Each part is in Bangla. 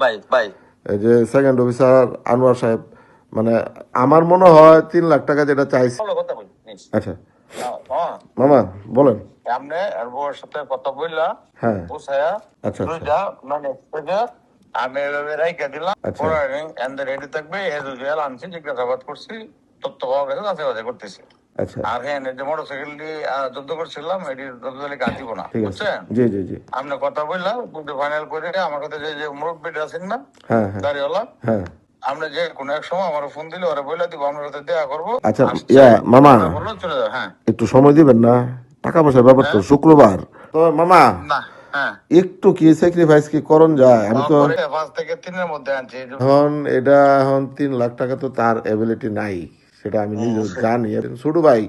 ভাই ভাই এই যে সেকেন্ড অফিসার আনোয়ার সাহেব, মানে আমার মনে হয় 3 লাখ টাকা যেটা চাইছে। ভালো কথা বলি আচ্ছা হ্যাঁ মামা বলেন। সামনে আর বউর সাথে কথা বললা হ্যাঁ বুঝায়া আচ্ছা আচ্ছা দুইটা মানে আমি এভাবে রাইখা দিলাম আচ্ছা পরে এন্ড রেডি থাকবে এজুয়াল আনছি জিজ্ঞাসাবাদ করছি তথ্য পাওয়া গেছে যাচাই করতেছি আচ্ছা আর হ্যাঁ যে মোটরসাইকেল দিয়ে যুদ্ধ করছিলাম এটি যুদ্ধ গাছ দিব না ঠিক আছে। বুঝছেন জি জি জি। আপনি কথা বললাম কিন্তু ফাইনাল করে আমার কাছে যে মুরব্বীটা আছেন না হ্যাঁ হ্যাঁ দাঁড়িয়েওয়ালা হ্যাঁ আমরা যে কোনো এক সময় আমার ফোন দিলে ওরা বলে দিব আপনার সাথে দেখা করবো আচ্ছা আসছে মামা বললো চলে যাও হ্যাঁ একটু সময় দিবেন না? টাকা পয়সার ব্যাপার তো, হ্যাঁ শুক্রবার তো মামা না হ্যাঁ একটু কি স্যাক্রিফাইস কি করণ যায়? আমি তো 5 থেকে 3 মধ্যে আনছি এখন এখন 3 লাখ টাকা তো তার এবিলিটি নাই, সেটা আমি নিজেও জানি। ছোট ভাই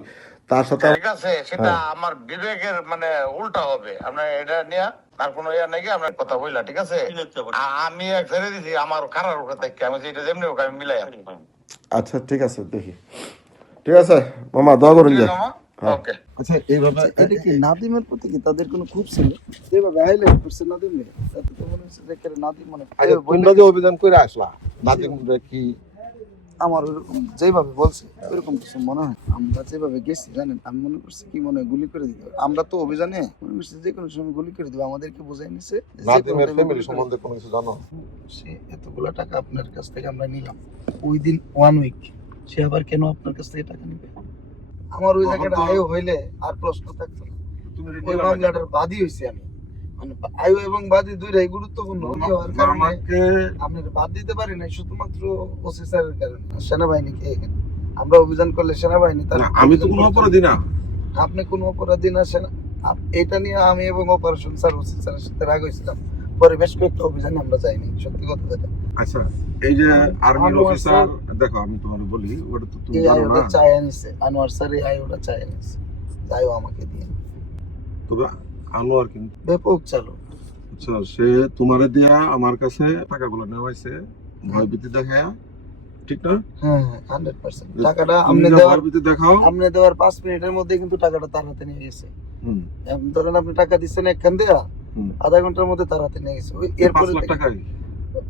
তার সাথে ঠিক আছে সেটা হ্যাঁ আমার বিবেকের মানে উল্টা হবে আপনার এটা নিয়ে আর কোনো ইয়া নাকি আপনার কথা বললা ঠিক আছে আমি এক ছেড়ে দিছি আমার খারাপ উপরে থেকে আমি যেটা যেমনি হোক আমি মিলাই আচ্ছা ঠিক আছে দেখি। ঠিক আছে মামা, দোয়া করুন যে। হ্যাঁ ওকে আচ্ছা এইভাবে এটা কি নাদিমের প্রতি কি তাদের কোনো খুব ছিল যেভাবে হাইলাইট করছে নাদিম রে তাতে তো মনে হচ্ছে যে একেবারে নাদিম মানে আচ্ছা তোমরা যে অভিযান করে আসলা নাদিম কি আমার ওরকম যেভাবে বলছে ওইরকম কিছু মনে হয় আমরা যেভাবে গেছি জানেন আমি মনে করছি কি মনে হয় গুলি করে দিতে হবে। আমরা তো অভিযানে মনে করছি যে কোনো সময় গুলি করে দেবো আমাদেরকে বোঝাই নিছে যে কোনো নাদিমের time এ ফ্যামিলি গুলি করে সম্বন্ধে কোনো কিছু জানো? সে এতগুলো টাকা আপনার কাছ থেকে আমরা নিলাম ওই দিন 1 উইক সে আবার কেন আপনার কাছ থেকে টাকা নিবে আমার ওই জায়গাটা আয়ও হইলে আর প্রশ্ন থাকতো না ওই মামলাটার বাদী হয়েছি আমি মানে আয়ু এবং বাদী দুইটাই গুরুত্বপূর্ণ হওয়ার কারণে আমাকে আপনার বাদ দিতে পারি না শুধুমাত্র ওসি স্যারের কারণে সেনাবাহিনীকে এখানে আমরা অভিযান করলে সেনাবাহিনী তার আমি তো কোনো অপরাধী না। আপনি কোনো অপরাধী না এটা নিয়ে আমি এবং অপারেশন স্যার ওসি স্যারের সাথে রাগ হয়েছিলাম পরে বেশ কয়েকটা অভিযানে আমরা যাইনি সত্যি কথা যেটা আচ্ছা এই যে আর্মির আনোয়ার অফিসার স্যার দেখো আমি তোমাকে বলি ওটা তো তুমি এই জানো আয়োটা না। চায় আনিছে আনোয়ার স্যার এই আয়োটা চায় আনিছে আয়ো আমাকে দিয়ে তবে আনোয়ার কিন্তু ব্যাপক চালু আচ্ছা সে তোমারে দিয়া আমার কাছে টাকাগুলো নেওয়াইছে ভয়ভীতি দেখায়া, ঠিক না? হ্যাঁ 100% টাকাটা তুমি আপনি যা দেওয়ার ভয়ভীতি দেখাও আপনি দেওয়ার 5 মিনিটের মধ্যে কিন্তু টাকাটা তার হাতে নিয়ে গেছে হুম ধরেন আপনি টাকা দিচ্ছেন একখান দেয়া হুম আধা ঘন্টার মধ্যে তার হাতে নিয়ে গেছে 5 এরপরে লাখ টাকাই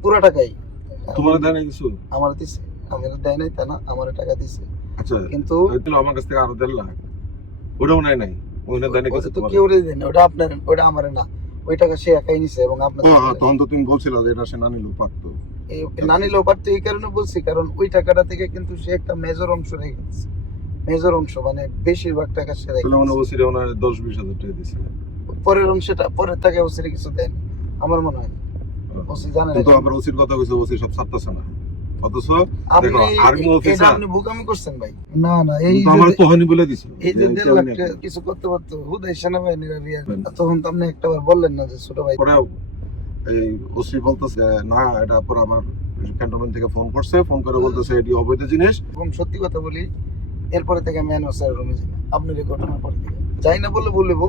পুরো টাকাই তোমার দেয় না কিছু? আমার দিছে আমার দেয় নাই তা না আমার টাকা দিছে আচ্ছা কিন্তু দিল আমার কাছ থেকে আরো 1.5 লাখ, ওটাও নাই নাই ওইটা দেয় না কিছু ওটা তো তোমার? কেউ দেয় না ওটা আপনার ওটা আমার না ওই টাকা সে একাই নিছে এবং আপনার তখন তো তুমি বলছিলে যে এটা সে না নিলেও পারতো। না নিলেও পারতো এই কারণে বলছি কারণ ওই টাকাটা থেকে কিন্তু সে একটা মেজর অংশ রেখে গেছে মেজর অংশ মানে বেশিরভাগ টাকা সে রেখে তাহলে মনে গেছে। বলছিল ওনার 10-20 হাজার টাকা দিয়েছিল। পরের অংশটা পরের টাকা ওসিরে কিছু দেন আমার মনে হয় ওসি জানে না কিন্তু আবার ওসির কথা কইছে ওসি সব ছাড়তেছে না, অথচ আপনি দেখো আর্মি এটা অফিসার আপনি বোকামি করছেন ভাই না না এই তো আমার তখনই বলে দিছে এই যে যে 1.5 লাখ টাকা কিছু করতে পারতো হুদাই সেনাবাহিনীরা তখন তো আপনি একটা বার বললেন না যে ছোট ভাই পরেও এই ওসি বলতেছে না এটা পর আমার ক্যান্টনমেন্ট থেকে ফোন করছে, ফোন করে বলতেছে এটি অবৈধ জিনিস। এবং সত্যি কথা বলি এরপরে থেকে ম্যান স্যার রুমে যাই না আপনার এই ঘটনার পর থেকে যাই না বলে বলবো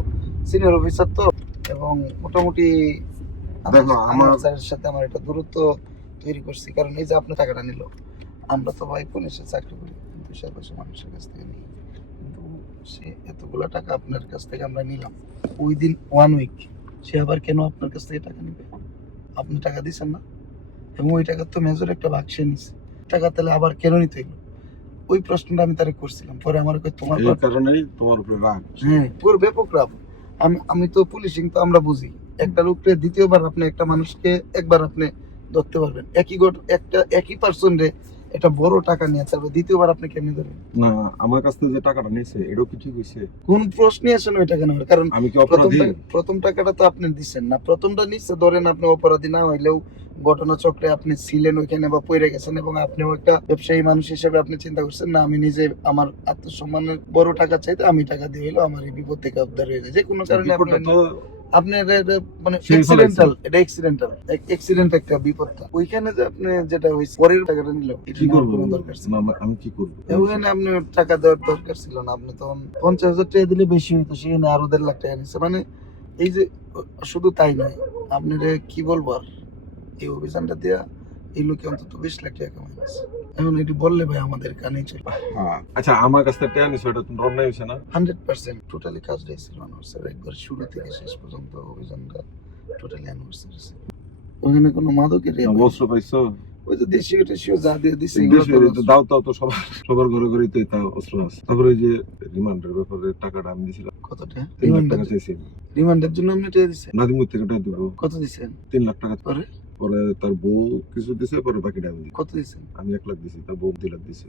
সিনিয়র অফিসার তো এবং মোটামুটি দেখো আমার স্যারের সাথে আমার একটা দূরত্ব তৈরি করছি কারণ এই যে আপনি টাকাটা নিল আমরা তো ভাই পুলিশের চাকরি করি কিন্তু সে বসে মানুষের কাছ থেকে নিই কিন্তু সে এতগুলো টাকা আপনার কাছ থেকে আমরা নিলাম ওই দিন 1 উইক সে আবার কেন আপনার কাছ থেকে টাকা নিবে আপনি টাকা দিচ্ছেন না এবং ওই টাকা তো মেজর একটা ভাগ সে নিছে টাকা তাহলে আবার কেন নিতে হইলো ওই প্রশ্নটা আমি তারে করছিলাম পরে আমার তোমার এই কারণেই তোমার উপরে রাগ। হ্যাঁ পুরো ব্যাপক রাগ আমি তো পুলিশিং তো আমরা বুঝি একটা লোককে দ্বিতীয়বার আপনি একটা মানুষকে একবার আপনি ধরতে পারবেন একই পার্সন রে একটা বড় টাকা নিয়ে তারপর দ্বিতীয়বার আপনি কেমনে ধরবেন না আমার কাছ থেকে যে টাকাটা নিয়েছে এটাও কি ঠিক হইছে? কোন প্রশ্নই আসে না ওই টাকা নেওয়ার কারণ আমি কি অপরাধী? প্রথম টাকাটা তো আপনি দিচ্ছেন না প্রথমটা নিচ্ছে ধরেন আপনি অপরাধী না হইলেও ঘটনা চক্রে আপনি ছিলেন ওইখানে বা পড়ে গেছেন এবং আপনিও একটা ব্যবসায়ী মানুষ হিসেবে আপনি চিন্তা করছেন না আমি নিজে আমার আত্মসম্মানের বড় টাকা চাইতে আমি টাকা দিয়ে হইলো আমার এই বিপদ থেকে উদ্ধার হয়ে যায় যে কোনো কারণে আপনি মানে অ্যাক্সিডেন্ট একটা বিপদটা ওইখানে যে আপনি যেটা হইছে পরের টাকাটা নিল কি করব কোনো দরকার ছিল না আমি কি করব? ওখানে আপনি টাকা দেওয়ার দরকার ছিল না আপনি তখন 50,000 টাকা দিলে বেশি হইতো সেখানে আরো 1.5 লাখ টাকা নিচ্ছে মানে এই যে শুধু তাই নয় আপনার কি বলবো আর এই অভিযানটা দেওয়া এই লোকে অন্তত 20 লাখ টাকা কামাইছে এখন এটি বললে ভাই আমাদের কানে চলে আচ্ছা আমার কাছ থেকে টাকা নিছো এটা তো অন্যায় হইছে না? 100% টোটালি কাজটা ছিল আনোয়ার স্যার একবার শুরু থেকে শেষ পর্যন্ত অভিযানটা টোটালি আনোয়ার স্যার ওখানে কোনো মাদকের ইয়ে নাই। অস্ত্র পাইছো? ওই যে দেশীয় টেশীয় যা দিয়ে দিছে এগুলো দেশে তো দাও তাও তো সবার ঘরে ঘরেই তো তা অস্ত্র আছে। তারপরে ওই যে রিমান্ডের ব্যাপারে টাকাটা আমি দিয়েছিলাম, কত টাকা 3 লাখ টাকা চাইছি। রিমান্ডের জন্য আপনি টাকা দিছেন? নাদিমুর থেকে টাকা দিব, কত দিছেন? 3 লাখ টাকা। পরে পরে তার বউ কিছু দিছে, পরে বাকিটা আমি দিই। কত দিছেন? আমি 1 লাখ দিছি, তার বউ 2 লাখ দিছে।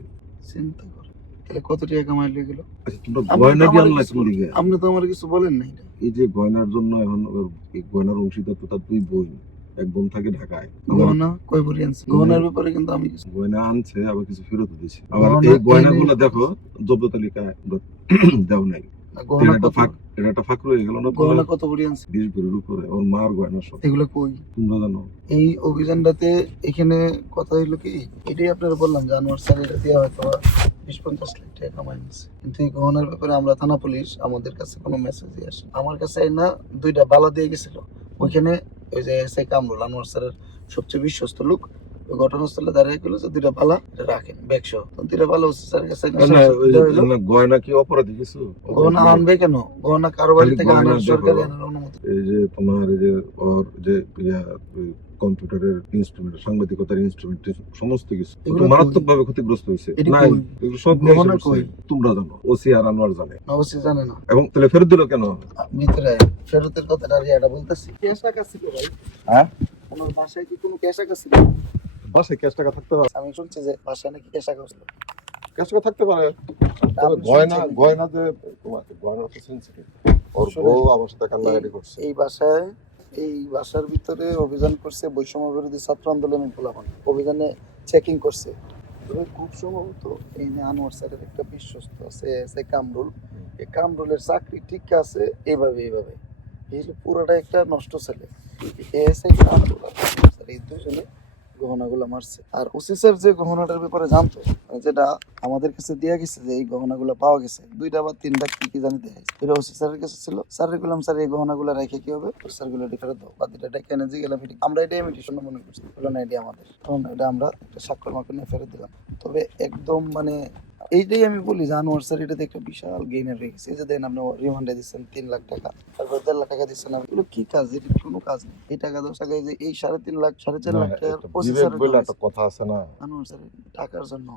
চিন্তা করো, তাহলে কত টাকা কামাইলো এগুলো? আচ্ছা, তোমরা আপনি গয়না তো দিয়ে আমার আনলা কিছু কোন দিকে? আপনি তো আমার কিছু বলেন নাই। এই যে গয়নার জন্য এখন এই গয়নার অংশীদার তো তার 2 বোন, এক বোন থাকে ঢাকায়। গহনা কয় ভরি আনছে? গহনার ব্যাপারে কিন্তু আমি কিছু গয়না আনছে, আবার কিছু ফেরত দিছে। আবার গহনা এই গয়নাগুলো এনে- দেখো জব্দ তালিকায় দেও নাই। না, গহনা কত? এটা একটা ফাঁক রয়ে গেল না? গহনা কত ভরি আনছে? 20 ভরির উপরে ওর মার গয়না সব। এগুলো কই? তোমরা জানো? এই অভিযানটাতে এখানে কথা হইলো কি, এটাই আপনারা বললাম যে আনোয়ার স্যার এটা দিয়ে হয়তো 20-50 লাখ টাকা কামাই নিচ্ছে, কিন্তু এই গহনার ব্যাপারে আমরা থানা পুলিশ আমাদের কাছে কোনো মেসেজই আসে। আমার কাছে না 2টা বালা দিয়ে গেছিল ওইখানে, ওই যে এসআই কামরুল আনোয়ার স্যারের সবচেয়ে বিশ্বস্ত লোক, ওই ঘটনাস্থলে দাঁড়িয়ে গেল যে 2টা বালা এটা রাখেন ব্যাগসহ। 2টা বালা ওসি স্যারের কাছে না, ওই যে গয়না কি অপরাধী কিছু? গহনা আনবে কেন? গহনা কারো বাড়ি খালি থেকে গয়না আনার দেখো। সরকারি আনার অনুমতি। এই যে তোমার এই যে ওর যে কম্পিউটারের ইনস্ট্রুমেন্ট, সাংবাদিকতার ইনস্ট্রুমেন্ট, সমস্ত কিছু এগুলো মারাত্মক ভাবে ক্ষতিগ্রস্ত হয়েছে। এটা নাই, কই? এগুলো সব নিয়ে গহনা এসে কই? বসছে। তোমরা জানো, ওসি আর আনোয়ার জানে। অবশ্যই জানে না। এবং তাহলে ফেরত দিল কেন? ভিতরে ফেরতের কথাটা আর এটা বলতেছি। ক্যাশ টাকা ছিল ভাই? হ্যাঁ, ওনার বাসায় কি কোনো ক্যাশ টাকা ছিল? বাসে ক্যাশ টাকা থাকতে পারে, আমি শুনছি যে বাসায় নাকি ক্যাশ টাকা ছিল। ক্যাশ টাকা থাকতে পারে। তবে আপনি গয়না শুনছেন? গয়না যে তোমার গয়না তো সেন্সিটিভ। ওর আসলে বউ আমার সাথে কান্নাকাটি করছে। এই বাসার ভিতরে অভিযান করছে বৈষম্য বিরোধী ছাত্র আন্দোলনের পোলাপান, অভিযানে চেকিং করছে। তবে খুব সম্ভবত এই যে আনোয়ার স্যারের একটা বিশ্বস্ত আছে এসআই কামরুল, এই কামরুলের চাকরি ঠিক আছে এইভাবে এই হলো পুরোটা একটা নষ্ট ছেলে। এসআই কামরুল আর আনোয়ার স্যার এই দুজনে গহনাগুলো মারছে। আর ওসি স্যার যে গহনাটার ব্যাপারে জানতো, মানে যেটা আমাদের কাছে দেয়া গেছে যে এই গহনাগুলো পাওয়া গেছে 2টা বা 3টা কি জানি দেখাইছে, এটা ওসি স্যারের কাছে ছিল। স্যারের বললাম স্যার এই গহনাগুলো রেখে কি হবে? স্যার গুলো ফেরত দাও, বা 2টা কেন যে গেলাম আমরা এটা ইমিটেশন মনে করছি, বললো না এটা আমাদের, তখন এটা আমরা একটা স্বাক্ষর মাকে নিয়ে ফেরত দিলাম। তবে একদম মানে এইটাই আমি বলি যে আনোয়ার স্যার এটাতে একটা বিশাল গেইনার হয়ে গেছে। এই যে দেন আপনি রিমান্ডে দিচ্ছেন 3 লাখ টাকা, তারপর 1.5 লাখ টাকা দিচ্ছেন, এগুলো কি কাজ? এটা কোনো কাজ নেই। এই টাকা 10 টাকা এই যে এই 3.5 লাখ 4.5 লাখ টাকার বিবেক বলে একটা কথা আছে না? আনোয়ার স্যার টাকার জন্য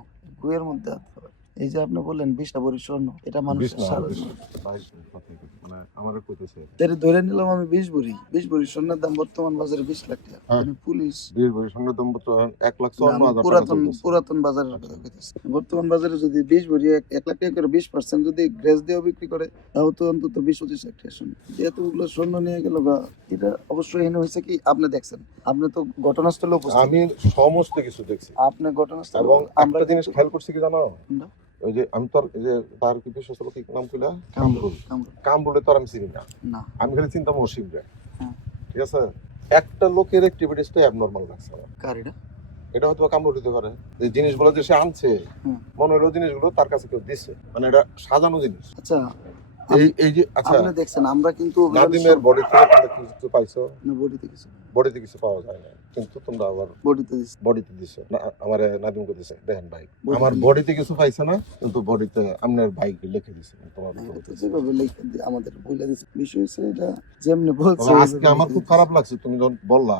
গুয়ের মধ্যে হাত দেয়। এই যে আপনি বললেন 20টা ভরি স্বর্ণ, এটা 20 মানুষের না, সারা 20 ভাই, কথা মানে আমারে কইতেছে তাহলে ধরে নিলাম আমি 20 ভরি স্বর্ণের দাম বর্তমান বাজারে 20 লাখ টাকা। হ্যাঁ। মানে পুলিশ 20 ভরি সঙ্গে দাম তো 1,54,000 টাকা পুরাতন চলতেছে। পুরাতন বাজারের কথা কইতেছি। বর্তমান বাজারে যদি 20 ভরি 1 লাখ টাকা করে 20% যদি গ্রেস দিয়ে বিক্রি করে, তাও তো অন্তত 20-25 লাখ টাকা স্বর্ণ। এতগুলো স্বর্ণ নিয়ে গেল গা, এটা অবশ্যই এনে হয়েছে কি আপনি দেখছেন, আপনি তো ঘটনাস্থলে উপস্থিত, আমি সমস্ত কিছু দেখছি। আপনি ঘটনাস্থলে এবং আমরা একটা জিনিস খেয়াল করছি কি জানো? কোনটা? ওই যে আমি তোর এই যে তার কি বিশ্বস্ত লোক, কি নাম কইলা? কামরুল। কামরুলে তোর আমি চিনি না, না আমি খালি চিন্তা মহসিব রে। হ্যাঁ। ঠিক আছে, একটা লোকের অ্যাক্টিভিটিসটা অ্যাবনর্মাল লাগছে আমার। কার এটা? এটা হয়তো কামরুল দিতে পারে, যে জিনিসগুলো যে সে আনছে, হুম। মনে হলো জিনিসগুলো তার কাছে কেউ দিছে, মানে এটা সাজানো জিনিস। আচ্ছা এই যে আচ্ছা, আপনি দেখছেন আমরা কিন্তু অভিযানের নাদিমের বডি থেকে তোমরা কিছু পাইছো? না বডিতে কিছু বডিতে কিছু পাওয়া যায় না, কিন্তু তোমরা আবার বডিতে দিছি। বডিতে দিছো না? আমার নাদিমকে দিছে, দেখেন ভাই, Body আমার তে- বডিতে কিছু পাইছে না, কিন্তু বডিতে আপনার বাইকে লিখে দিছে তোমার হ্যাঁ, বডিতে তো দিছে। যেভাবে লিখে আমাদের বইলা দিছে, বিষয় হচ্ছে এটা যেমনি বলছে তবে আজকে ওইভাবে আমার লিখে খুব দিছে। খারাপ লাগছে তুমি যখন বললা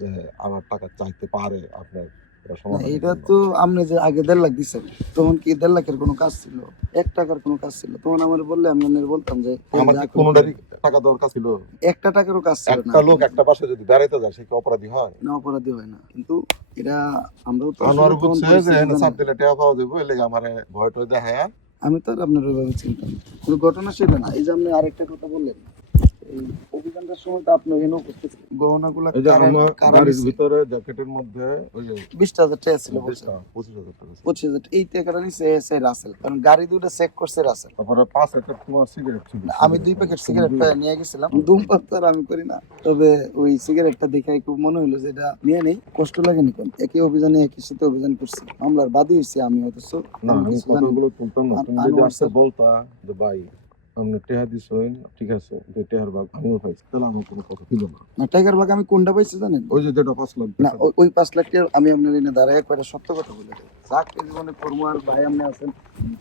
যে আমার টাকা চাইতে পারে আপনার, এটা না, সমাধান এটা তো আপনি যে আগে 1.5 লাখ দিচ্ছেন, তখন কি 1.5 লাখের কোনো কাজ ছিল? 1 টাকার কোনো কাজ ছিল? তখন আমার বললে আমি আপনার বলতাম যে আমার যা কি করতে কোনোটারই টাকা দরকার ছিল? 1টা টাকারও কাজ ছিল না। একটা লোক একটা পাশে যদি বেড়াইতে যায় সে কি অপরাধী হয়? না, অপরাধী হয় না, কিন্তু এটা আমরাও তো আনোয়ার আসলে তখন বুঝছে যে পরিস্থিতি এনে জানি চাপ না। দিলে টাকা পাওয়া যাবে, এলে আমারে ভয় টয় দেখায়। আমি তো আর আপনার ওইভাবে চিন্তা না, কোনো ঘটনা সেটা না। এই যে আপনি আরেকটা কথা বললেন, এই অভিযানটার সময় তো আপনি এখানে উপস্থিত ছিলেন। গহনাগুলো এই যে কারা- আমার কারা বাড়ির নিছে? ভিতরে জ্যাকেটের মধ্যে ওই যে 20,000 টাকা ছিল বলছে। 25,000 টাকা ছিল। 25,000 এই টাকাটা নিছে এসআই রাসেল, কারণ গাড়ি দুটো চেক করছে রাসেল। তারপরে 5 প্যাকেট তোমার সিগারেট ছিল। আমি 2 প্যাকেট সিগারেট নিয়ে গেছিলাম। ধূমপান তো আর আমি করি না, তবে ওই সিগারেটটা দেখে খুব মনে হলো যে এটা নিয়ে নেই, কষ্ট লাগেনি। কোন একই অভিযানে একই সাথে অভিযান করছি, মামলার বাদী হয়েছি আমি, হয়তো না, আমি কথাগুলো তুলতাম না। তুমি যদি আনোয়ার আজকে স্যার- বলতা যে ভাই আপনি টেহা দিছেন, ঠিক আছে, যে টেহার ভাগ আমিও পাইছি, তাহলে আমার কোনো কথা ছিল না। না, টাইগার বাগ আমি কোনটা পাইছি জানেন? ওই যে যেটা 5 লাখ না, ওই 5 লাখ টাকা আমি আপনার এনে দাঁড়ায় কয়টা সত্য কথা বলে দেব। চাকরি জীবনে কর্ম আর ভাই আপনি আছেন,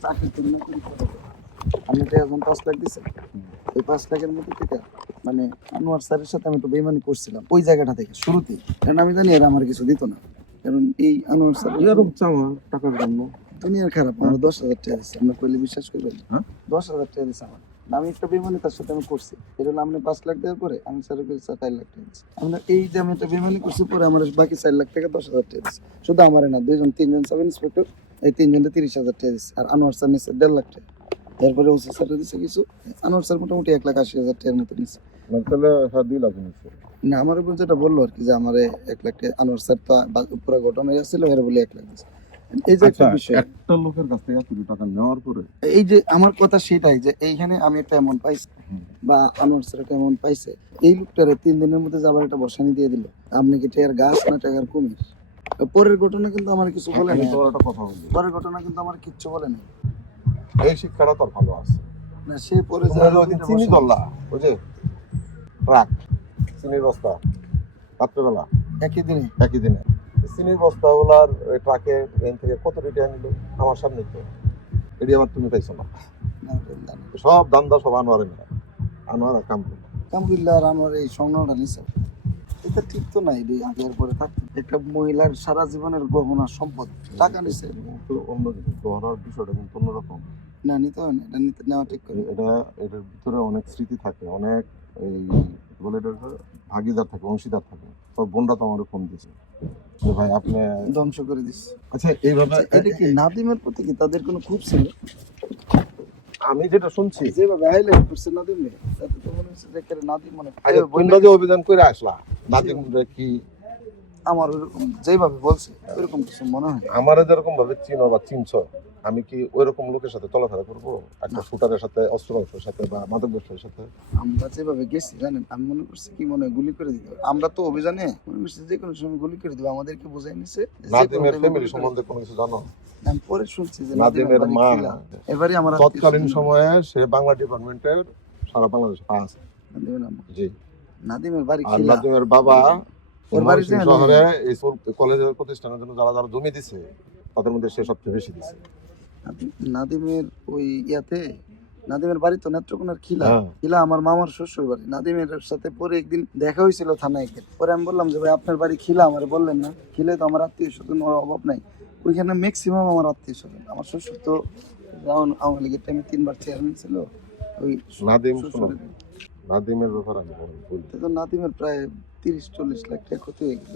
চাকরি করি না করি কথা বলি। আপনি তো এখন 5 লাখ দিচ্ছেন, ওই 5 লাখের মধ্যে থেকে মানে আনোয়ার স্যারের সাথে আমি একটু বেইমানি করছিলাম ওই জায়গাটা থেকে শুরুতেই, কারণ আমি জানি এরা আমার কিছু দিত না, কারণ এই আনোয়ার স্যার এরকম চাওয়া টাকার জন্য দুনিয়ার খারাপ। আমরা 10,000 টাকা দিচ্ছি, আমরা কইলে বিশ্বাস করবেন? হ্যাঁ? 10,000 টাকা দিচ্ছি আমার। আমি একটা বেমানি তার সাথে আমি করছি, এটা হলো আপনি 5 লাখ দেওয়ার পরে আমি স্যারের কাছে 4 লাখ টাকা দিচ্ছি। আমরা এই যে আমি একটা বেমানি করছি পরে আমার বাকি 4 লাখ টাকা 10,000 টাকা দিচ্ছি। শুধু আমারে না, 2-3জন সাব ইন্সপেক্টর, এই 3জনকে 30,000 টাকা দিচ্ছি। আর আনোয়ার স্যার নিচ্ছে 1.5 লাখ টাকা। এরপরে ওসি স্যারটা দিচ্ছে কিছু, আনোয়ার স্যার মোটামুটি 1,80,000 টাকার মতো নিচ্ছে। তাহলে 2 লাখ নিচ্ছে। না, আমার উপর যেটা বললো আর কি যে আমার 1 লাখ টাকা, আনোয়ার স্যার তো পুরো ঘটনা হয়েছিল এর বলে 1 লাখ দিচ্ছে। এই যে একটা বিষয়, একটা লোকের কাছ থেকে এত টাকা নেওয়ার পরে এই যে আমার কথা সেটাই যে এইখানে আমি একটা অ্যামাউন্ট পাইছি বা আনোয়ার স্যার একটা অ্যামাউন্ট পাইছে, এই লোকটারে 3 দিনের মধ্যে যাবার একটা বসানি দিয়ে দিল। আপনি কি টাকার গাছ না টাকার কুমির? পরের ঘটনা কিন্তু আমার কিছু বলে নাই, তোর একটা কথা বলি, পরের ঘটনা কিন্তু আমার কিচ্ছু বলে নাই। এই শিক্ষাটা তোর ভালো আছে। না সে পরে তোমরা যে ওইদিন চিনি দল্লা ওই যে ট্রাক চিনির বস্তা রাত্রেবেলা একই দিনে একই দিনে চিনির বস্তা ওলার ট্রাকে ট্রেন থেকে কত রিটার্ন নিল আমার সামনে তো এটি আবার তুমি পাইছো না। সব দান্দা সব আনোয়ারে না, আনোয়ার আর কামরুল। আলহামদুলিল্লাহ। আর আমার এই সংগ্রহটা নিছে, এটা ঠিক তো নাই রে। আগের পরে থাকতো একটা মহিলার সারা জীবনের গহনা সম্পদ টাকা নিছে, তো অন্য কিছু গহনার বিষয়টা কিন্তু অন্যরকম। না নিতে হয় না, এটা নিতে নেওয়া ঠিক করে। এটার ভিতরে অনেক স্মৃতি থাকে, অনেক এই বলে এটার ভাগিদার থাকে, অংশীদার থাকে। সব বোনরা তো আমার ফোন দিয়েছে যে ভাই আপনি ধ্বংস করে দিচ্ছে। আচ্ছা এইভাবে এটা কি নাদিমের প্রতি কি তাদের কোনো খুব ছিল? আমি যেটা শুনছি যেভাবে হাইলাইট করছে নাদিম রে, তাতে তো মনে হচ্ছে যে একেবারে নাদিম মানে তোমরা যে অভিযান করে আসলা নাদিম কি আমার ওরকম যেভাবে বলছে ওইরকম কিছু মনে হয়। আমারে যেরকম ভাবে চিনো বা চিনছো, আমি কি ওইরকম লোকের সাথে চলাফেরা করবো একটা শুটারের সাথে, অস্ত্র ব্যবসার সাথে বা মাদক ব্যবসার সাথে? আমরা যেভাবে গেছি জানেন, আমি মনে করছি কি মনে হয় গুলি করে দিতে হবে। আমরা তো অভিযানে মনে করছি যে কোনো সময় গুলি করে দিবে, আমাদেরকে বুঝাই নিছে। নাদিমের ফ্যামিলি সম্বন্ধে কোনো কিছু জানো? আমি পরে শুনছি যে নাদিমের মা এবারে আমার তৎকালীন সময়ে সে বাংলা ডিপার্টমেন্টের সারা বাংলাদেশে আছে। জি, নাদিমের বাড়ি আর খিলা। নাদিমের বাবা ওর বাড়ি যে শহরে এই কলেজের প্রতিষ্ঠানের জন্য যারা যারা জমি দিছে তাদের মধ্যে সে সবচেয়ে বেশি দিছে। নাদিমের ওই ইয়াতে, নাদিমের বাড়ি তো নেত্রকোনার খিলা। হ্যাঁ। খিলা আমার মামার শ্বশুর বাড়ি। নাদিমের সাথে পরে একদিন দেখা হয়েছিল থানায় গিয়ে। পরে আমি বললাম যে ভাই আপনার বাড়ি খিলা, আমার বললেন না। খিলে তো আমার আত্মীয় স্বজন অভাব নাই, ওইখানে ম্যাক্সিমাম আমার আত্মীয় স্বজন। আমার শ্বশুর তো যেমন আওয়ামী লীগের টাইমে 3বার চেয়ারম্যান ছিল। ওই নাদিম শোনো, নাদিমের ব্যাপারে আমি বলি তো নাদিমের প্রায় 30-40 লাখ টাকা ক্ষতি হয়ে গেল।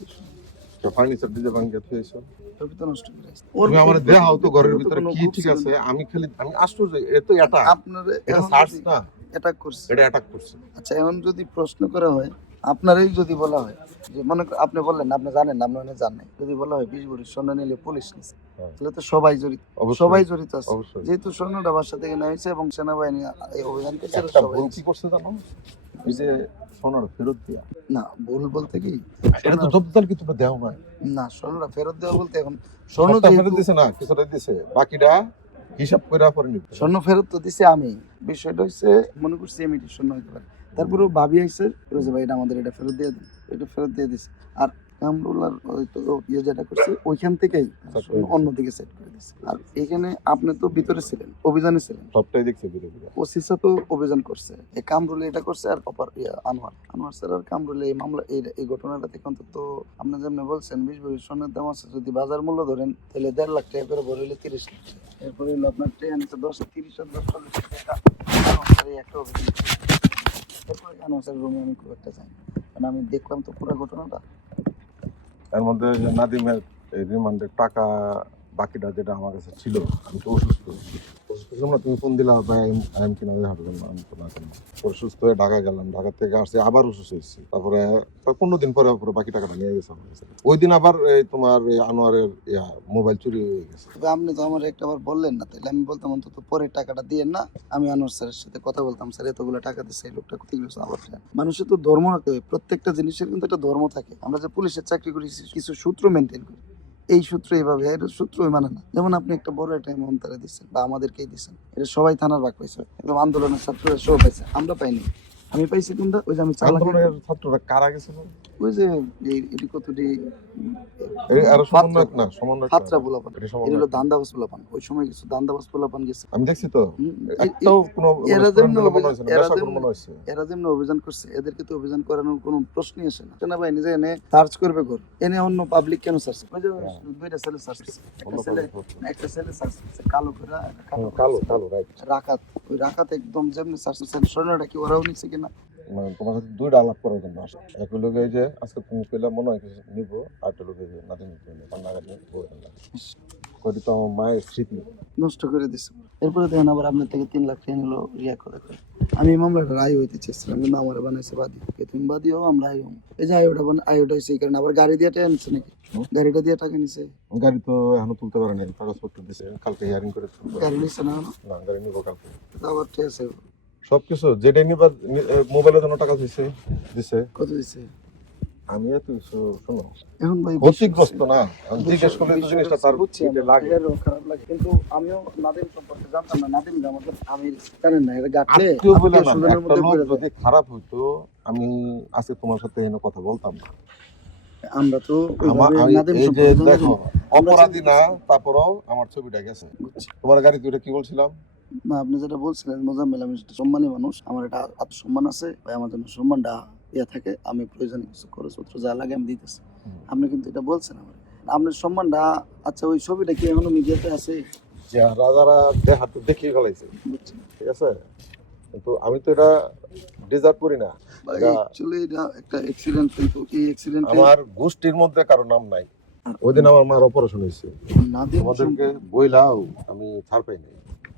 ফার্নিচার ডিজে ভাঙিয়ে থুয়েছো, ওর তো নষ্ট করে আসছে। তুমি আমার দেখাও তো ঘরের ভিতরে কি ঠিক আছে। আমি আশ্চর্য, এত এটা আপনার এটা সার্চ না, অ্যাটাক করছে। এটা অ্যাটাক করছে। আচ্ছা এখন যদি প্রশ্ন করা হয়, আপনারই যদি বলা হয় যে মনে আপনি বললেন আপনি জানেন না, আপনি জানেন, যদি বলা হয় 20 ভরি স্বর্ণ নিলে পুলিশ নিছে, তাহলে তো সবাই জড়িত, সবাই জড়িত আছে। যেহেতু স্বর্ণটা বাসা থেকে নেওয়া এবং সেনাবাহিনী এই অভিযান করছে, সবাই কি করছে জানো, এই যে সোনার ফেরত দিয়া না ভুল বলতে কি এটা তো জব্দাল কি তোমরা দেও না? না, স্বর্ণটা ফেরত দেওয়া বলতে এখন স্বর্ণ স্বর্ণ ফেরত দিছে না, কিছুটা দিছে, বাকিটা হিসাব করে পরে নিবে। স্বর্ণ ফেরত তো দিছে আমি, বিষয়টা হচ্ছে মনে করছি এমনি স্বর্ণ হতে পারে। তারপরে ভাবি আইসে যে ভাই এটা আমাদের, এটা ফেরত দিয়ে দিন, এটা ফেরত দিয়ে দিছে। আর কামরুলার ইয়ে যেটা করছে ওইখান থেকেই অন্যদিকে সেট করে দিছে। আর এখানে আপনি তো ভিতরে ছিলেন, অভিযানে ছিলেন, সবটাই দেখছে ধীরে ধীরে। ওসিসা তো অভিযান করছে, এই কামরুল এটা করছে। আর আনোয়ার স্যার আর কামরুল এই মামলা এই ঘটনাটা থেকে অন্তত আপনি যেমনি বলছেন 20 ভরি স্বর্ণের দাম আছে, যদি বাজার মূল্য ধরেন তাহলে 1.5 লাখ টাকা করে ভরে হলে 30 লাখ টাকা। এরপরে হলো আপনার ট্রেন 10-30-40 টাকা একটা অভিযান। এরপরে আনোয়ার স্যার রুমে আমি খুব একটা যাই, কারণ আমি দেখলাম তো পুরো ঘটনাটা। এর মধ্যে যে নাদিমের এই রিমান্ডের টাকা বাকিটা যেটা আমার কাছে ছিল, আমি তো অসুস্থ ছিলাম না, তুমি ফোন দিলা ভাই আমি কিনা হাঁটবেন না, আমি তো না কেন অসুস্থ হয়ে ঢাকা গেলাম, ঢাকা থেকে আসছি আবার অসুস্থ হয়েছি, তারপরে 15 দিন পরে বাকি টাকাটা নিয়ে গেছে আমার কাছে। ওই দিন আবার তোমার আনোয়ারের মোবাইল চুরি হয়ে গেছে। তবে আপনি তো আমার একটা বার বললেন না, তাহলে আমি বলতাম অন্তত পরে টাকাটা দিয়ে না, আমি আনোয়ার স্যারের সাথে কথা বলতাম, স্যার এতগুলো টাকা দিচ্ছে, এই লোকটা কোথায় গেছে আবার। মানুষের তো ধর্ম রাখতে হবে, প্রত্যেকটা জিনিসের কিন্তু একটা ধর্ম থাকে। আমরা যে পুলিশের চাকরি করি কিছু সূত্র মেনটেন করি, এই সূত্র এইভাবে, এর সূত্র মানে না। যেমন আপনি একটা বড় একটা অ্যামাউন্ট তারা দিচ্ছেন বা আমাদেরকেই দিচ্ছেন, এটা সবাই থানার ভাগ পাইছে, একদম আন্দোলনের ছাত্ররা সব পাইছে, আমরা পাইনি। আমি পাইছি কোনটা, ওই যে আমি চালাকি, আন্দোলনের ছাত্ররা কারা গেছিল? ওই যে এটি কতটি আরো সমন্বয়ক না, সমন্বয়ক হাতরা পোলাপান, এটা এটা সমন্বয়ক হলো দান্দাবাজ পোলাপান। ওই সময় কিছু দান্দাবাজ পোলাপান গেছে। আমি দেখছি তো, হুম, একটাও কোনো এরা যেমনি মনে হয়েছে না, নেশা করে মনে হয়েছে। এরা যেমনি অভিযান করছে, এদেরকে তো অভিযান করানোর কোনো প্রশ্নই আসে না। সেনাবাহিনী যে এনে সার্চ করবে ঘর, এনে অন্য পাবলিক কেন সার্চ? ওই যে দুইটা ছেলে সার্চ করছে, একটা ছেলে সার্চ করছে কালো করে, কালো কালো রাইট। রাকাত, ওই রাকাত একদম যেমনি সার্চ করছে, সৈন্যটা কি ওরাও নিচ্ছে কিনা? মানে তোমার সাথে দুইটা আলাপ করার জন্য আসে। এক লোকে যে আজকে তুমি পেলে মনে হয় কিছু নিব, আর একটা লোকে যে নাতি নিতে কান্নাকাটি করি তো আমার মায়ের স্মৃতি নষ্ট করে দিছে। এরপরে দেখেন আবার আপনার থেকে 3 লাখ টাকা নিলো রিয়া করে। আমি এই মামলাটা রায় হইতে চেয়েছিলাম, কিন্তু আমার বানাইছে বাদী। তুমি বাদী হও, আমরা আই হম। এই যে আয়োটা হয়েছে এই কারণে। আবার গাড়ি দিয়ে টাকা নিচ্ছে নাকি? গাড়িটা দিয়ে টাকা নিছে? গাড়ি তো এখনো তুলতে পারেনি, কাগজপত্র দিছে, কালকে হিয়ারিং করে তুলবে। গাড়ি নিচ্ছে না? না, গাড়ি নিবো কালকে। আবার ঠিক আছে, সবকিছু যেটাই নিবা, মোবাইলের জন্য টাকা দিছে। কত দিছে? আমি এত কিছু শোনো, এখন ভাই ক্ষতিগ্রস্ত না, আমি জিজ্ঞেস করলে তো জিনিসটা তার এটা লাগে। খারাপ লাগে, কিন্তু আমিও নাদিম সম্পর্কে জানতাম না। নাদিম আমাদের আমি জানেন না, এটা গাটলে আত্মীয় বলে না, সুজনের একটা মধ্যে লোক পড়ে যদি যায়। খারাপ হইতো আমি আজকে তোমার সাথে এনে কথা বলতাম না। আমরা তো আমার ওইভাবে নাদিম এই যে সম্পর্কে দেখো, জানি। অপরাধী না, তারপরেও আমার ছবিটা গেছে। বুঝছি। তোমার গাড়ি দুইটা কি বলছিলাম? না, আপনি যেটা বলছিলেন মোজাম্মেল, আমি সেটা সম্মানী মানুষ, আমার একটা আত্মসম্মান আছে ভাই, আমার জন্য সম্মানটা ইয়ে থাকে। আমি প্রয়োজনে কিছু খরচপত্র যা লাগে আমি দিতেছি। আপনি কিন্তু এটা বলছেন আমার, আপনার সম্মানটা। আচ্ছা, ওই ছবিটা কি এখনো মিডিয়াতে আছে? যে রাজারা দেখাতে দেখিয়ে ফেলাইছে, বুঝছি। ঠিক আছে, কিন্তু আমি তো এটা ডিজার্ভ করি না। এটা অ্যাকচুয়ালি এটা একটা অ্যাক্সিডেন্ট, কিন্তু এই অ্যাক্সিডেন্টে আমার গোষ্ঠীর মধ্যে কারো নাম নাই। ওই দিন আমার মার অপারেশন হয়েছে, নাদিম তোমাদেরকে বইলাও আমি ছাড় পাই নাই।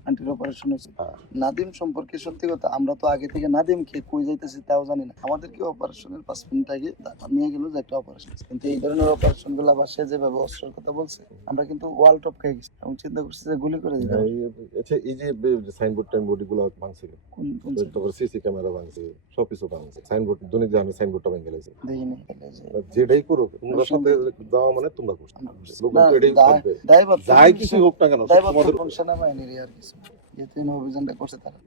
আন্টির অপারেশন হয়েছে। হ্যাঁ। নাদিম সম্পর্কে সত্যি কথা, আমরা তো আগে থেকে নাদিমকে কই যাইতেছি তাও জানি না। আমাদেরকে অপারেশনের 5 মিনিট আগে নিয়ে গেল যে একটা অপারেশন, কিন্তু এই ধরনের অপারেশন গুলো আবার সে যেভাবে অস্ত্রের কথা বলছে, আমরা কিন্তু ওয়াল টপ খেয়ে গেছি এবং চিন্তা করছি যে গুলি করে দিতে হবে। এই যে সাইনবোর্ড টাইনবোর্ড গুলো ভাঙছে, কোন তারপর সিসি ক্যামেরা ভাঙছে, সবকিছু ভাঙছে। সাইনবোর্ড দৈনিক জানে সাইনবোর্ডটা ভেঙে গেছে। দেখিনি। যেটাই করো তোমরা সাথে যাওয়া মানে তোমরা করছো, লোক না, তো এটাই ভাববে। দায়ভার যাই কিছু হোক না কেন, তোমাদের কোন সেনাবাহিনীর আর কিছু, যেহেতু এই অভিযানটা করছে তারা।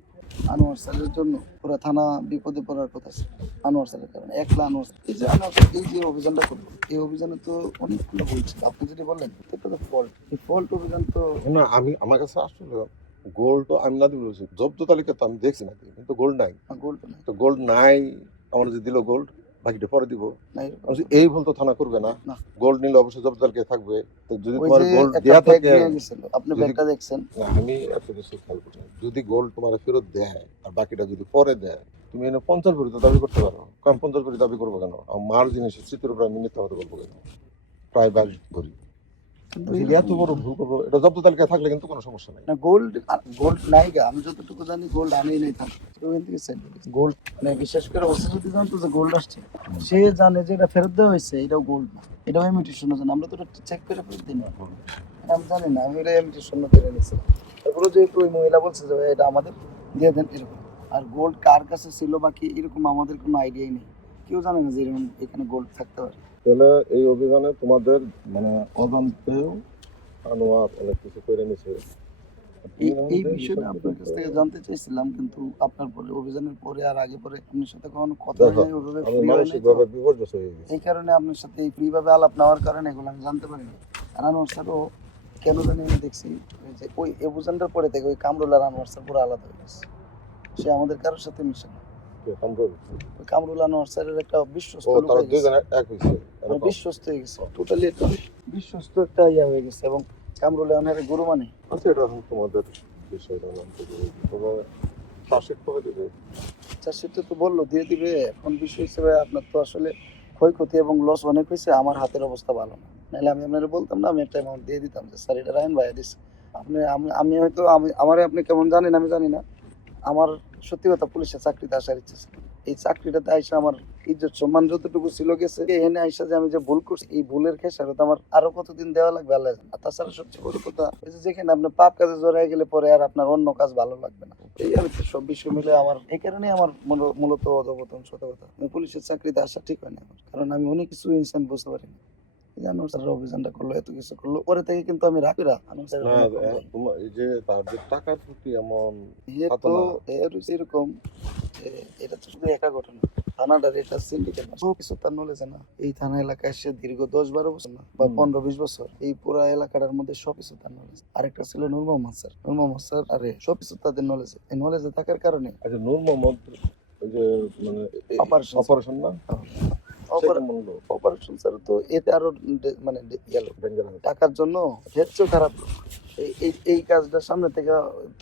আনোয়ার স্যারের জন্য পুরো থানা বিপদে পড়ার কথা ছিল। আনোয়ার স্যারের কারণে, একলা আনোয়ার স্যার। এই যে আনোয়ার স্যার এই যে অভিযানটা করলো, এই অভিযানে তো অনেকগুলো ভুল ছিল। আপনি যদি বললেন এটা তো ফল্ট, এই ফল্ট অভিযান তো না, আমি আমার কাছে আসলে গোল্ড তো আমি না দিবি বলছি, জব্দ তালিকা তো আমি দেখছি না, কিন্তু গোল্ড নাই। গোল্ড না, তো গোল্ড নাই, আমার যে দিল গোল্ড, বাকিটা পরে দিব। নাই এই ভুল তো থানা করবে না। না। গোল্ড নিলে অবশ্যই জব্দ তালিকায় থাকবে। তো যদি ওই তোমার যে গোল্ড একটা দেয়া ব্যাগ থাকে, নিয়ে গেছিল, আপনি যদি- ব্যাগটা দেখছেন? না, আমি এত বেশি খেয়াল করি না। যদি গোল্ড তোমার ফেরত দেয় আর বাকিটা যদি পরে দেয়, তুমি এনে 50 ভরি তো দাবি করতে পারো। কারণ 50 ভরি দাবি করবো কেন? আমার মার জিনিস স্মৃতির উপর আমি মিথ্যা কথা বলবো কেন? প্রায় 22 ভরি। কিন্তু যদি এত বড় ভুল করবো, এটা জব্দ তালিকায় থাকলে কিন্তু কোনো সমস্যা নাই। না, গোল্ড নাই গা। আমি যতটুকু জানি গোল্ড আনেই নাই থাকে ওখান থেকে সেট গোল্ড, মানে বিশেষ করে ওসি যদি জানতো যে গোল্ড আসছে, সে জানে যে এটা ফেরত দেওয়া হয়েছে, এটাও গোল্ড না, এটাও ইমিটেশন জানে। আমরা তো চেক করে ফেরত দিই না, আমি জানি না, আমি এটা ইমিটেশন ধরে নিয়েছিলাম। তারপরে যেহেতু ওই মহিলা বলছে যে এটা আমাদের দিয়ে দেন এরকম, আর গোল্ড কার কাছে ছিল বাকি এরকম আমাদের কোনো আইডিয়াই নেই। কেউ জানে না যে এরকম এখানে গোল্ড থাকতে পারে। তাহলে এই অভিযানে তোমাদের মানে অজান্তেও আনোয়ার অনেক কিছু করে নিছে। এই বিষয়টা আপনার কাছ থেকে জানতে চাইছিলাম, কিন্তু আপনার পরে অভিযানের পরে আর আগে পরে আপনার সাথে কখনো কথা দেখো, হয়নি, ওইভাবে আমি free হয় নাই তো। মানসিকভাবে বিপর্যস্ত হয়ে গেছি। এই কারণে আপনার সাথে এই ফ্রি ভাবে আলাপ নেওয়ার কারণে এগুলো আমি জানতে পারিনি। আর আনোয়ার স্যারও কেন জানি আমি দেখছি যে ওই অভিযানটার পরে থেকে ওই কামরুল আর আনোয়ার স্যার পুরো আলাদা হয়ে গেছে। সে আমাদের কারোর সাথে মিশে না। ওই কামরুল আনোয়ার স্যারের একটা বিশ্বস্ত ও লোক তারা হয়ে গেছে। দুইজন এক হইছে। মানে বিশ্বস্ত হয়ে গেছে, টোটালি একটা বিশ্বস্ত একটা ইয়া হয়ে গেছে, এবং কামরুল আনোয়ার গুরু মানে। আচ্ছা, এটা এখন তোমাদের বিষয়টা জানতে চাই। তবে শাসিক কবে দেবে? চাষিটা তো বললো দিয়ে দিবে। এখন বিষয় হিসেবে আপনার তো আসলে ক্ষয়ক্ষতি এবং লস অনেক হয়েছে, আমার হাতের অবস্থা ভালো না, নাহলে আমি আপনার বলতাম না, আমি একটা অ্যামাউন্ট দিয়ে দিতাম যে স্যার এটা রায়ন ভাইয়া দিচ্ছে। আপনি আমি হয়তো আমারে আপনি কেমন জানেন আমি জানি না, আমার সত্যি কথা পুলিশের চাকরিতে আসার ইচ্ছে ছিল। এই চাকরিটাতে আইসা আমার ইজ্জত সম্মান যতটুকু ছিল গেছে, এনে আইসা যে আমি যে ভুল করছি, এই ভুলের খেসারত আমার আরো কতদিন দেওয়া লাগবে আল্লাহ জানে। আর তাছাড়া সবচেয়ে বড় কথা এই যে যেখানে আপনি পাপ কাজে জড়াই গেলে পরে আর আপনার অন্য কাজ ভালো লাগবে না। এই আর কি, সব বিষয় মিলে আমার এই কারণে আমার মূলত অধপতন, সত্য কথা। আমি পুলিশের চাকরিতে আসা ঠিক হয় না আমার, কারণ আমি অনেক কিছু ইনসান বুঝতে পারি না। এই যে আনোয়ার স্যার অভিযানটা করলো, এত কিছু করলো, পরে থেকে কিন্তু আমি রাখি না আনোয়ার স্যারের না কোনো কম যাই। তোমার এই যে তার যে টাকার প্রতি এমন এ খাতো তো না। এর হচ্ছে এরকম যে এটা তো শুধু একা ঘটনা, থানাটার এটা সিন্ডিকেট না, সব কিছু তার নলেজে না। এই থানা এলাকায় সে দীর্ঘ 10-12 বছর না বা 15-20 বছর এই পুরা এলাকাটার মধ্যে সবকিছু তার নলেজ। আরেকটা ছিল নূর মোহাম্মদ স্যার, নূর মোহাম্মদ স্যার আরে সবকিছু তাদের নলেজে, এই নলেজে থাকার কারণে আচ্ছা নূর মোহাম্মদ ওই যে মানে Operation অপারেশন না সেটা মনে হলো অপারেশন স্যার তো এতে আরো মানে গেল ডেঞ্জারাস। টাকার জন্য হেডসও খারাপ লোক। এই কাজটা সামনে থেকে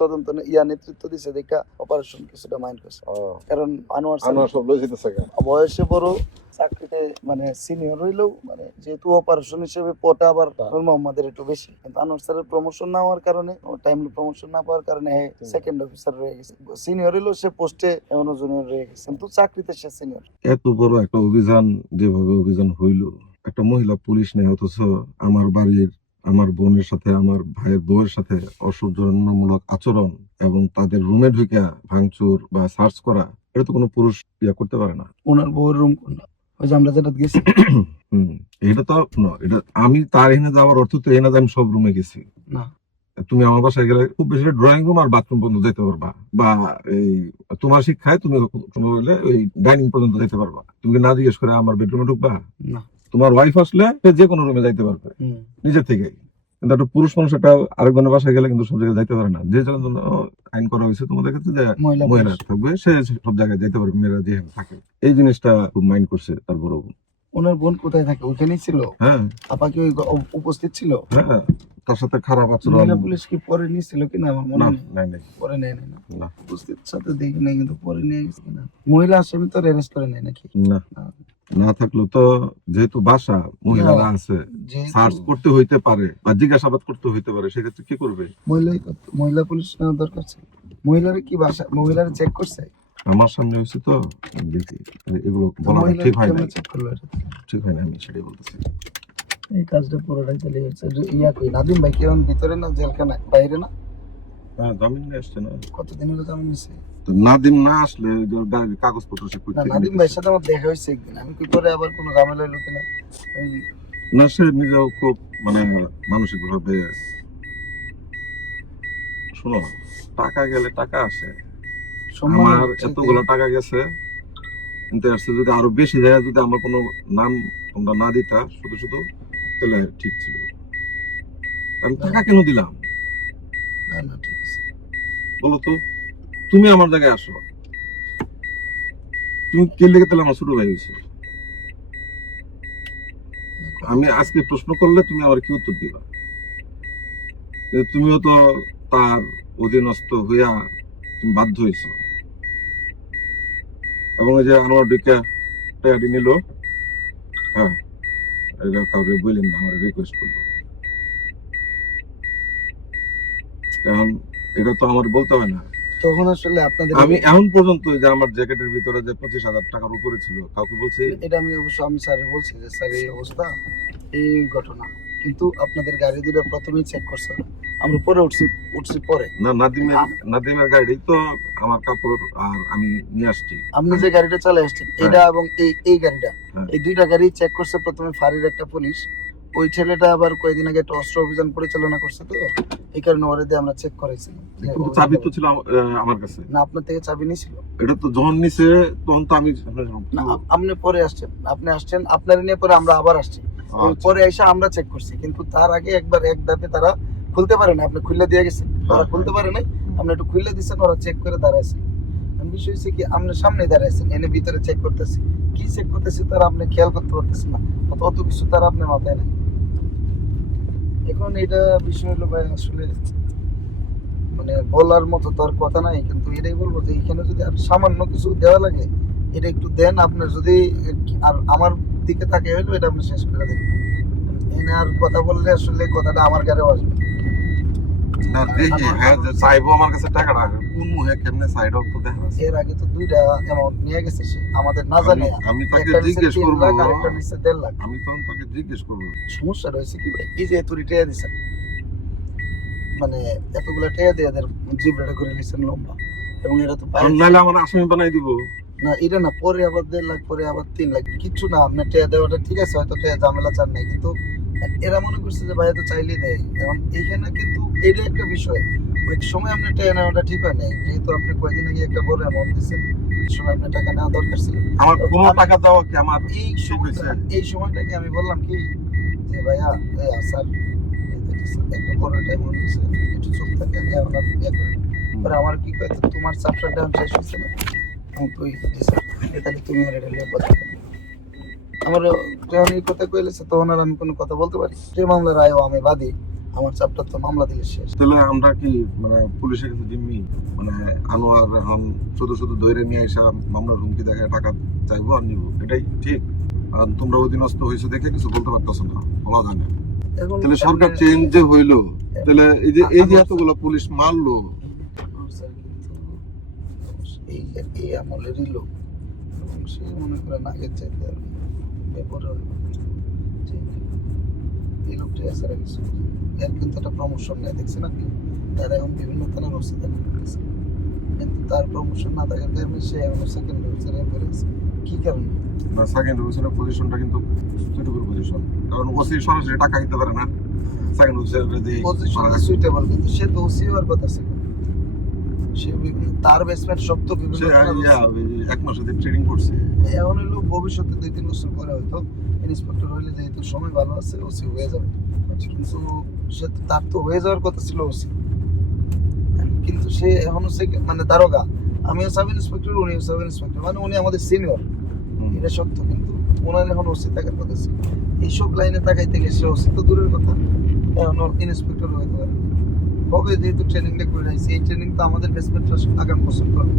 তদন্ত নেতৃত্ব দিছে দেখা অপারেশন কিছুটা মাইন্ড করছে, কারণ আনোয়ার আনোয়ার স্যার সব লয়ে যেতেছে গা। বয়সে বড়, চাকরিতে মানে সিনিয়র হইলেও মানে যেহেতু অপারেশন হিসেবে পটা আবার নূর মোহাম্মদের একটু বেশি, কিন্তু আনোয়ার স্যারের প্রমোশন না হওয়ার কারণে, টাইমলি প্রমোশন না পাওয়ার কারণে সেকেন্ড অফিসার রয়ে গেছে। সিনিয়র হইলেও সে পোস্টে এমনও জুনিয়র রয়ে গেছে, কিন্তু চাকরিতে সে সিনিয়র। এত বড় একটা অভিযান যেভাবে অভিযান হইলো, একটা মহিলা পুলিশ নেই, অথচ আমার বাড়ির আমার বোনের সাথে আমার ভাইয়ের বউয়ের সাথে অসৌজন্যমূলক আচরণ এবং তাদের রুমে ঢুকে ভাঙচুর বা সার্চ করা, এটা তো কোনো পুরুষ ইয়া করতে পারে না। ওনার বউয়ের রুম কোনটা? ওই যে আমরা যেটা গেছি এটা তো এটা আমি তার এখানে যাওয়ার অর্থ তো এই না যে আমি সব রুমে গেছি না। তুমি আমার বাসায় গেলে খুব বেশি ড্রয়িং রুম আর বাথরুম পর্যন্ত যেতে পারবা, বা এই তোমার শিক্ষায় তুমি হলে ওই ডাইনিং পর্যন্ত যেতে পারবা। তুমি না জিজ্ঞেস করে আমার বেডরুমে ঢুকবা? না। তোমার ওয়াইফ আসলে সে যে কোনো রুমে যাইতে পারবে নিজের থেকে, কিন্তু একটা পুরুষ মানুষ একটা আরেকজনের বাসায় গেলে কিন্তু সব জায়গায় যাইতে পারে না। যে জন্য আইন করা হয়েছে তোমাদের ক্ষেত্রে যে মহিলা থাকবে, সে সব জায়গায় যাইতে পারবে, মেয়েরা যেখানে থাকে। এই জিনিসটা খুব মাইন্ড করছে তার বড় বোন। ওনার বোন কোথায় থাকে? ওখানেই ছিল? হ্যাঁ। আপা কি উপস্থিত ছিল? হ্যাঁ, তার সাথে খারাপ আচরণ। মহিলা পুলিশ কি পরে নিয়েছিল কিনা আমার মনে নেই। নাই পরে নেয় না। উপস্থিত সাথে দেখি নাই, কিন্তু পরে নিয়ে গেছে কিনা। মহিলা আসামি তো অ্যারেস্ট করে নেয় নাকি? না থাকলেও তো যেহেতু বাসা মহিলারা আছে, সার্চ করতে হইতে পারে বা জিজ্ঞাসাবাদ করতে হইতে পারে, সেক্ষেত্রে কি করবে? মহিলা পুলিশ নেওয়া দরকার ছিল। মহিলারা কি বাসা মহিলারা চেক করছে? আমার সামনে হয়েছে তো দেখি, এগুলো বলা ঠিক হয় না। ঠিক হয় না, আমি সেটাই বলতেছি। এই কাজটা পুরোটাই চলে যাচ্ছে। ইয়া কই নাদিম ভাই কি এখন ভিতরে না জেলখানায় বাইরে না? হ্যাঁ, জামিন নিয়ে আসছে না। কতদিন হলো জামিন নিছে? তো নাদিম না আসলে গাড়ির কাগজপত্র সে কই থেকে? নাদিম ভাইয়ের সাথে আমার দেখা হয়েছে একদিন, আমি কি করে আবার কোনো ঝামেলা হইলো কিনা। না, সে নিজেও খুব মানে মানসিক ভাবে, শোনো, টাকা গেলে টাকা আসে। আমার এতগুলো টাকা গেছে, কিন্তু আসছে যদি আরো বেশি যায়, যদি আমার কোনো নাম তোমরা না দিতা শুধু শুধু, তাহলে ঠিক ছিল। আমি টাকা কেন দিলাম? না ঠিক আছে, বলো তো, তুমি আমার জায়গায় আসো, তুমি কে লেগে তাহলে আমার ছোট ভাই হয়েছে? আমি আজকে প্রশ্ন করলে তুমি আমার কি উত্তর দিবা? তুমিও তো তার অধীনস্থ হইয়া তুমি বাধ্য হয়েছ। এবং এই যে আমার ডিকা টাকাটি নিল, হ্যাঁ, এটা কাউকে বললেন না, আমার রিকোয়েস্ট করলো। এখন এটা তো আমার বলতে হয় না। তখন আসলে আপনাদের আমি এখন পর্যন্ত যে আমার জ্যাকেটের ভিতরে যে 25,000 টাকার উপরে ছিল, কাউকে বলছি? এটা আমি অবশ্য আমি স্যারে বলছি যে স্যার এই অবস্থা, এই ঘটনা, কিন্তু আপনাদের গাড়ি দুটো প্রথমেই চেক করছে, আমরা পরে উঠছি পরে। না, নাদিমের গাড়ি তো আমার কাপড় আর আমি নিয়ে আসছি। আপনি যে গাড়িটা চালিয়ে আসছেন এটা এবং এই গাড়িটা, এই দুইটা গাড়ি চেক করছে প্রথমে ফাঁড়ির একটা পুলিশ। ওই ছেলেটা আবার কয়েকদিন আগে একটা অস্ত্র অভিযান পরিচালনা করছে, তো এই কারণে ওরে দিয়ে আমরা চেক করাইছিলাম। কিন্তু চাবি তো ছিল আমার কাছে। না, আপনার থেকে চাবি নিয়েছিল? এটা তো যখন নিছে তখন তো আমি না, আপনি পরে আসছেন, আপনার নিয়ে পরে আমরা আবার আসছি, পরে এসে আমরা চেক করছি, কিন্তু তার আগে একবার এক ধাপে তারা খুলতে পারে না, আপনি খুলে দিয়ে গেছেন, ওরা খুলতে পারে না, আপনি একটু খুলে দিচ্ছেন, ওরা চেক করে দাঁড়াইছেন। বিষয় হচ্ছে কি, আপনি সামনে দাঁড়াইছেন, এনে ভিতরে চেক করতেছি, কি চেক করতেছি তারা আপনি খেয়াল করতে পারতেছেন না, অত কিছু তারা আপনার মাথায় নাই। এখন এটা বিষয় হলো ভাই, আসলে মানে বলার মতো তো আর কথা নাই, কিন্তু এটাই বলবো যে এখানে যদি আর সামান্য কিছু দেওয়া লাগে, এটা একটু দেন। আপনার যদি আর আমার দিকে থাকে হইলো, এটা আপনি শেষ করে দেন। এনে আর কথা বললে আসলে কথাটা আমার গাড়িও আসবে না। দেখি, হ্যাঁ, যে চাইবো আমার কাছে টাকাটা, কোন মুহে কেমনে সাইড অফ তো দেখা আছে। এর আগে তো দুইটা অ্যামাউন্ট নিয়ে গেছে সে, আমাদের না জানে। আমি তাকে জিজ্ঞেস করব, আরেকটা নিচে 1.5 লাখ। আমি তখন তাকে জিজ্ঞেস করব সমস্যা রয়েছে কি ভাই, এই যে এতটি টাকা দিছেন, মানে এতগুলা টাকা দিয়ে এদের জিবরাটা করে নিছেন লম্বা, এবং এরা তো নাইলে আমার আসামি বানাই দিব। না এটা না, পরে আবার 1.5 লাখ, পরে আবার 3 লাখ, কিছু না। আপনার টেয়া দেওয়াটা ঠিক আছে, হয়তো টেয়া ঝামেলা চান নাই, কিন্তু এরা মনে করছে যে ভাইয়া তো চাইলেই দেয়। এখন এইখানে কিন্তু এটা একটা বিষয়, ওই সময় আপনার টেয়া নেওয়াটা ঠিক হয় নাই, যেহেতু আপনি কয়েকদিন আগে একটা বড় অ্যামাউন্ট দিচ্ছেন, এই সময় আপনার টাকা নেওয়া দরকার ছিল। আমার কোনো টাকা দেওয়া কি আমার এই সময়টাকে আমি বললাম কি যে ভাইয়া স্যার একটা বড় একটা অ্যামাউন্ট দিচ্ছে, একটু চুপ থাকে, এখন আর ইয়ে করেন। পরে আমার কি কয়, তোমার চ্যাপ্টারটা আমি শেষ হয়েছে না, আমি তো তাহলে তুমি আর এটা নিয়ে কথা বলো। আমার যখন এই কথা কইলেছে তখন আর আমি কোনো কথা বলতে পারি, যে মামলার রায়ও আমি বাদী, আমার চ্যাপ্টার তো মামলা দিলে শেষ। তাহলে আমরা কি মানে পুলিশের কাছে জিম্মি, মানে আনোয়ার এখন শুধু শুধু ধরে নিয়ে এসে মামলার হুমকি দেখায় টাকা চাইবো আর নিবো, এটাই ঠিক? আর তোমরা অধীনস্থ হয়েছে দেখে কিছু বলতে পারতেছো না, বলা যায় না। এখন তাহলে সরকার চেঞ্জ যে হইলো, তাহলে এই যে এতগুলো পুলিশ মারলো, স্যার কিন্তু এই আমলেরই লোক, এবং সে মনে করেন আগের চাইতে আর ব্যাপারে এই লোকটা এছাড়া কিছু এর কিন্তু একটা প্রমোশন নেই, দেখছেন আপনি, তারা এখন বিভিন্ন থানার ওসি করতেছে, কিন্তু তার প্রমোশন না থাকার কারণে সে এখন সেকেন্ড ডিভিশনে পড়ে আছে। কি কারণে? না সেকেন্ড ডিভিশনের পজিশনটা কিন্তু সুইটেবল পজিশন, কারণ ওসি সরাসরি টাকা দিতে পারে না। সেকেন্ড ডিভিশনের যে পজিশনটা সুইটেবল, কিন্তু সে তো ওসি হওয়ার কথা ছিল, সে তার বেসমেন্ট সব তো বিভিন্ন এক মাস ধরে ট্রেনিং করছে। এখন হইলো ভবিষ্যতে 2-3 বছর পরে হয়তো ইন্সপেক্টর হইলে, যেহেতু সময় ভালো আছে, ওসি হয়ে যাবে। কিন্তু সে তার তো হয়ে যাওয়ার কথা ছিল ওসি, কিন্তু সে এখনো মানে দারোগা, আমিও সাব ইন্সপেক্টর, উনিও সাব ইন্সপেক্টর, মানে উনি আমাদের সিনিয়র, এটা সত্য, কিন্তু ওনার এখন ওসি থাকার কথা ছিল। এইসব লাইনে তাকাইতে গিয়ে সে ওসি তো দূরের কথা, এখনো ইন্সপেক্টর হইতে পারে হবে, যেহেতু ট্রেনিংটা করে রাখছি। এই ট্রেনিং তো আমাদের বেসমেন্টটা আগামী বছর করবে,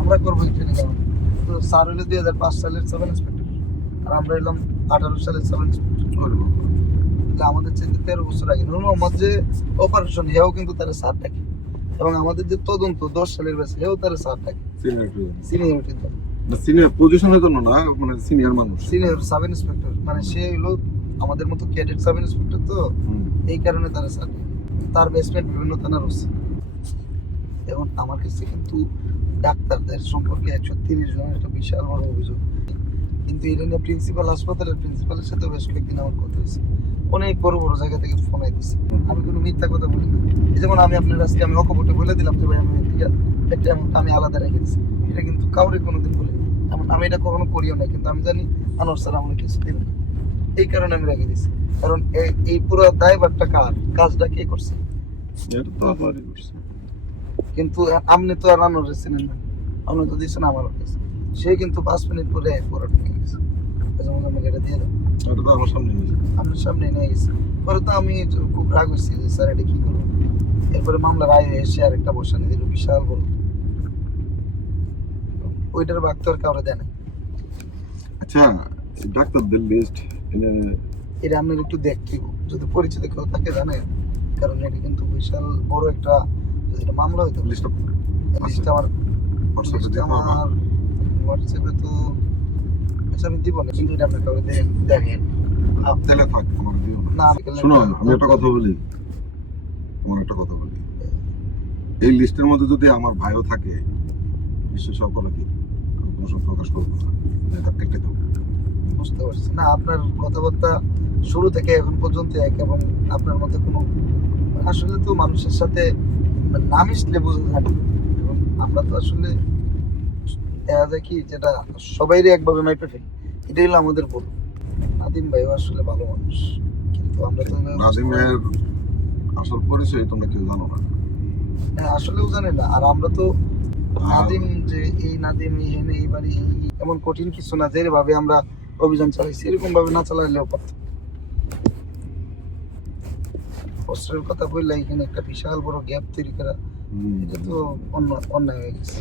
আমরা করবো এই ট্রেনিং। তো স্যার হইলে 2005 সালের সাব ইন্সপেক্টর, আর আমরা এলাম 18 সালের সাব ইন্সপেক্টর, আমাদের চাইতে 13 বছর আগে। নূর মোহাম্মদ যে অপারেশন, হেও কিন্তু তারা স্যার ডাকে, এবং আমাদের যে তদন্ত 10 সালের ব্যাচ, হেও তারা স্যার ডাকে, সিনিয়রিটি তো সিনিয়র পজিশনের জন্য না, মানে সিনিয়র মানুষ, সিনিয়র সাব ইন্সপেক্টর, মানে সে হলো আমাদের মতো ক্যাডেট সাব ইন্সপেক্টর, তো এই কারণে তারা স্যার ডাকে। তার বেসমেন্ট বিভিন্ন থানার হচ্ছে। এবং আমার কাছে কিন্তু ডাক্তারদের সম্পর্কে 130 জনের একটা বিশাল বড় অভিযোগ, কিন্তু এটা নিয়ে প্রিন্সিপাল, হাসপাতালের প্রিন্সিপালের সাথে বেশ কয়েকদিন আমার কথা হয়েছে, অনেক বড় বড় জায়গা থেকে ফোন আইতেছে। আমি কোনো মিথ্যা কথা বলি না, এই যেমন আমি আপনার আজকে আমি অকপটে বলে দিলাম যে ভাই আমি একটা আমি আলাদা রেখে দিচ্ছি, এটা কিন্তু কাউরে কোনোদিন বলি না, এমন আমি এটা কখনো করিও না, কিন্তু আমি জানি আনোয়ার স্যার আমাকে কিছু দিবেন, এই কারণে আমি রেখে দিচ্ছি। কারণ এই পুরো দায়ভারটা কার, কাজটা কে করছে? কিন্তু আপনি তো আর আনোয়ার চিনেন না, আপনি তো দিচ্ছেন আমার কাছে, সে কিন্তু 5 মিনিট পরে পরোটা নিয়ে গেছে, যেমন আমাকে এটা দিয়ে দাও, আমার সামনে আপনার সামনে নিয়ে গেছে। পরে তো আমি খুব রাগ হয়েছি যে স্যার এটা কি করবো। এরপরে মামলা রায় হয়ে এসে আরেকটা বসানি দিল, বিশাল বড়, ওইটার বাগ তো আর কাউরে দেয় না। আচ্ছা, ডাক্তারদের লিস্ট এটা আপনার একটু দেখতে, যদি পরিচিত কেউ তাকে জানেন, কারণ এটা কিন্তু বিশাল বড় একটা, যদি এটা মামলা হইতো। লিস্টটা আমার হোয়াটসঅ্যাপে তো, আচ্ছা আমি দিব না, কিন্তু এটা আপনি কাউরে দেখেন, তাহলে থাক, আমার দিও না। শোনো, আমি একটা কথা বলি, তোমার একটা কথা বলি, এই লিস্টের মধ্যে যদি আমার ভাইও থাকে, নিশ্চয় সব কথা কি আমি কোনো সব প্রকাশ করবো না, কেটে দেবো। বুঝতে পারছি না, আপনার কথাবার্তা শুরু থেকে এখন পর্যন্ত এক, এবং আপনার মধ্যে কোনো, আসলে তো মানুষের সাথে না মিশলে বোঝা যায় না, এবং আমরা তো আসলে দেখা যায় কি, যেটা সবাইরই একভাবে মাইপে ফেলি, এটাই হলো আমাদের ভুল। নাদিম ভাইও আসলে ভালো মানুষ, কিন্তু আমরা তো নাদিমের আসল পরিচয় তোমরা কেউ জানো না, আসলেও জানি না। আর আমরা তো নাদিম যে এই নাদিম এই বাড়ি এমন কঠিন কিছু না, যে ভাবে আমরা অভিযান চালাইছি এরকম ভাবে না চালাইলেও পারতাম। অস্ত্রের কথা বললে এখানে একটা বিশাল বড় গ্যাপ তৈরি করা, এটা তো অন্যায় হয়ে গেছে।